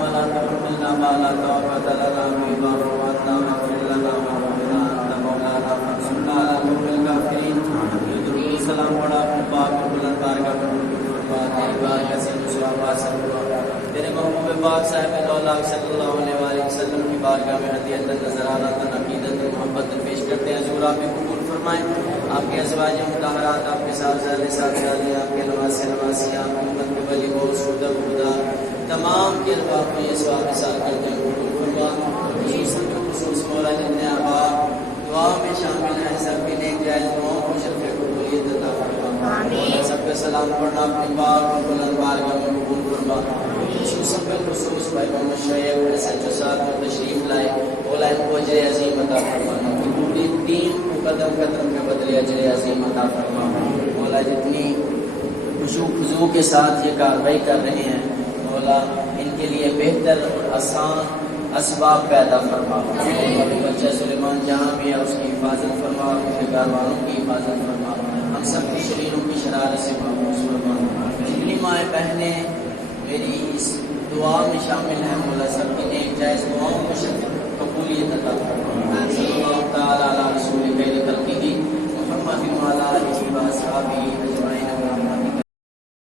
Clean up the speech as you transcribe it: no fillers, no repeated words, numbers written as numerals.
वला तहमिलना मा ला ताक़त लना बिही वाफ़अ अन्ना वग़फ़िर लना वरहमना अन्ता मौलाना फंसुरना अला क़ौमिल काफ़िरीन। दुरूद सलाम पढ़ा अपने पाक और बुलंद बारगाह में तेरी बारगाह से मुसवाफा सब हुआ तेरे महबूब पाक साहिब दौला सल्लल्लाहु अलैहि वसल्लम की बारगाह में हदियतन नज़रानतन अक़ीदतन मोहब्बतन पेश करते हैं। हुज़ूर आप कबूल फरमाएं। आपके अज़वाज मुतहरात, आपके साहबज़ादे साहबज़ादी, आपके नवासे नवासियाँ, आपकी उम्मत के वली वो खुदा खुदा तमाम के अरबाब को ये सवाब साल करते हैं कबूल फरमा। खुसूसन के खुसूस मौला जिन्ने अहबाब दुआ में शामिल हैं सबकी नेक जायज़ दुआओं को शफ़े कबूलियत अता फरमा। आमीन। सबके सलाम पढ़ना अपने पाक और बुलंद बारगाह में कबूल फरमा। खुसूसन पे खुसूस भाई मोहम्मद शोएब SHO साहब जो तशरीफ लाए मौला इनको अजर अज़ीम अता फरमाना। पूरी टीम को कदम कदम के बदले अजर अज़ीम अता फरमा। मौला जितनी खुशू खुजू के साथ ये कार्रवाई कर रहे हैं मौला इनके लिए बेहतर और आसान असबाब पैदा फरमा। बच्चा सुलेमान जहाँ भी है उसकी हिफाजत फरमा, उसके घर वालों की हिफाजत फरमा, हम सब के शरीरों की शरारत से महफूज फरमा। जितनी माएँ बहनें मेरी इस दुआ में शामिल हैं मौला सब